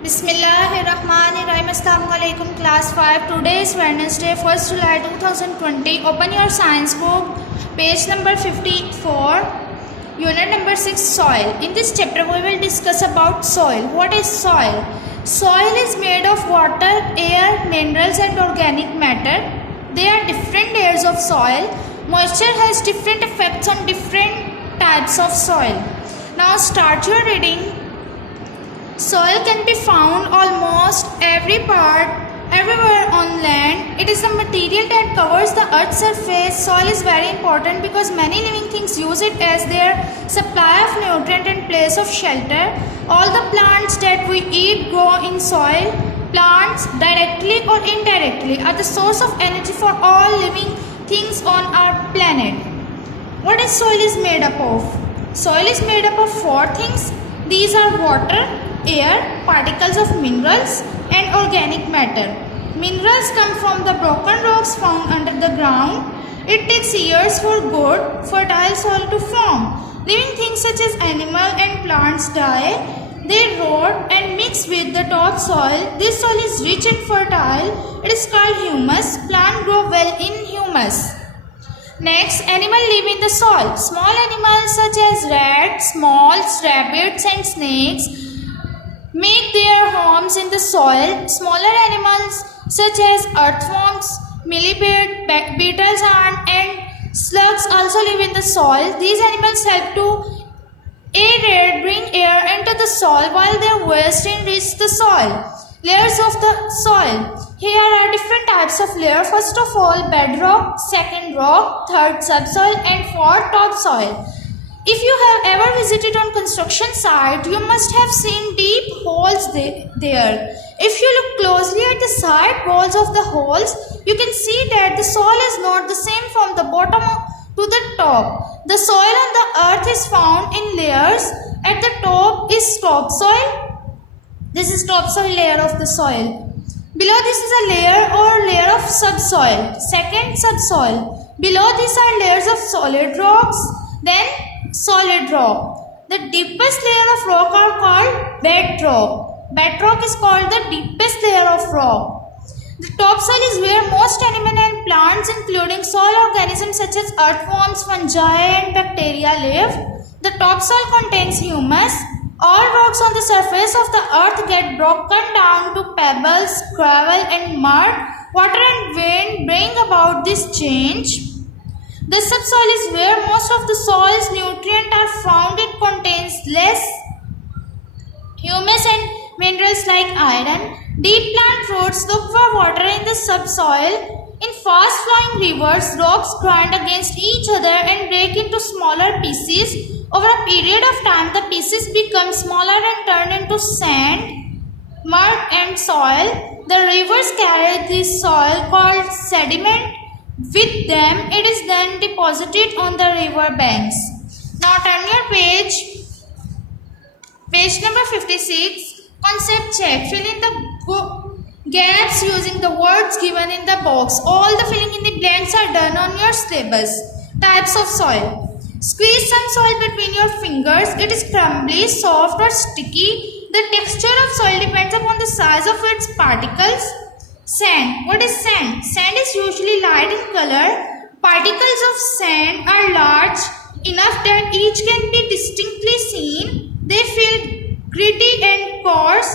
Bismillahirrahmanirrahim. Assalamualaikum class 5. Today is Wednesday, 1st July 2020. Open your science book, page number 54, unit number 6, soil. In this chapter we will discuss about soil. What is soil? Soil is made of water, air, minerals and organic matter. There are different layers of soil. Moisture has different effects on different types of soil. Now start your reading. Soil can be found almost everywhere on land. It is the material that covers the earth's surface. Soil is very important because many living things use it as their supply of nutrient and place of shelter. All the plants that we eat grow in soil. Plants, directly or indirectly, are the source of energy for all living things on our planet. What is soil is made up of? Soil is made up of 4 things. These are water, air, particles of minerals and organic matter. Minerals come from the broken rocks found under the ground. It takes years for good, fertile soil to form. Living things such as animals and plants die. They rot and mix with the topsoil. This soil is rich and fertile. It is called humus. Plants grow well in humus. Next, animals live in the soil. Small animals such as rats, moths, rabbits and snakes make their homes in the soil. Smaller animals such as earthworms, millipede, beetles and slugs also live in the soil. These animals help to aerate, bring air into the soil while their waste enrich the soil. Layers of the soil. Here are different types of layers. First of all, bedrock, second rock, third subsoil and fourth topsoil. If you have ever visited on construction site, you must have seen deep holes there. If you look closely at the side walls of the holes, you can see that the soil is not the same from the bottom to the top. The soil on the earth is found in layers. At the top is topsoil. This is topsoil layer of the soil. Below this is a layer of subsoil. Second, subsoil. Below this are layers of solid rocks. Then solid rock. The deepest layer of rock are called bedrock. Bedrock is called the deepest layer of rock. The topsoil is where most animals and plants, including soil organisms such as earthworms, fungi and bacteria live. The topsoil contains humus. All rocks on the surface of the earth get broken down to pebbles, gravel and mud. Water and wind bring about this change. The subsoil is where most of the soil's nutrients are found. It contains less humus and minerals like iron. Deep plant roots look for water in the subsoil. In fast-flowing rivers, rocks grind against each other and break into smaller pieces. Over a period of time, the pieces become smaller and turn into sand, mud and soil. The rivers carry this soil called sediment. With them, it is then deposited on the river banks. Now turn your page number 56, concept check. Fill in the gaps using the words given in the box. All the filling in the blanks are done on your syllabus. Types of soil. Squeeze some soil between your fingers. It is crumbly, soft or sticky. The texture of soil depends upon the size of its particles. Sand. What is sand? Sand is usually light in color. Particles of sand are large enough that each can be distinctly seen. They feel gritty and coarse.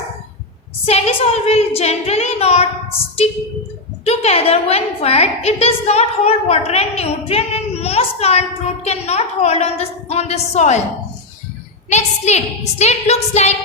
Sandy soil will generally not stick together when wet. It does not hold water and nutrient, and most plant root cannot hold on the soil. Next, slate. Slate looks like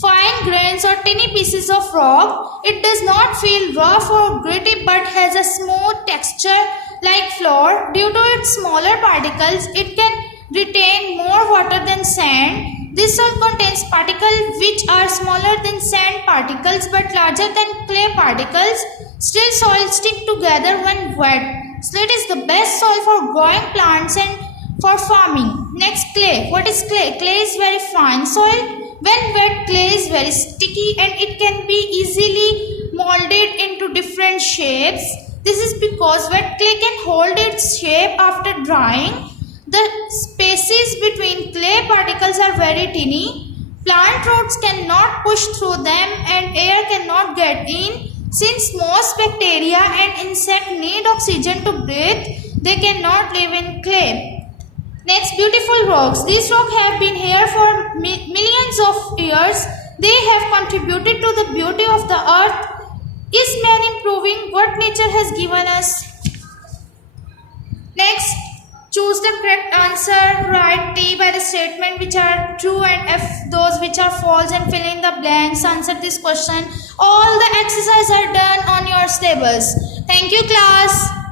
fine grains or tiny pieces of rock. It does not feel rough or gritty but has a smooth texture like flour. Due to its smaller particles, it can retain more water than sand. This soil contains particles which are smaller than sand particles but larger than clay particles. Still, soil stick together when wet. Slate is the best soil for growing plants and for farming. Next, clay. What is clay? Clay is very fine soil. When wet, clay is very sticky and it can be easily molded into different shapes. This is because wet clay can hold its shape after drying. The spaces between clay particles are very tiny. Plant roots cannot push through them and air cannot get in. Since most bacteria and insects need oxygen to breathe, they cannot live in clay. Next, beautiful rocks. These rocks have been here for millions of years. They have contributed to the beauty of the earth. Is man improving what nature has given us? Next, choose the correct answer. Write T by the statement which are true and F those which are false, and fill in the blanks. Answer this question. All the exercises are done on your syllabus. Thank you, class.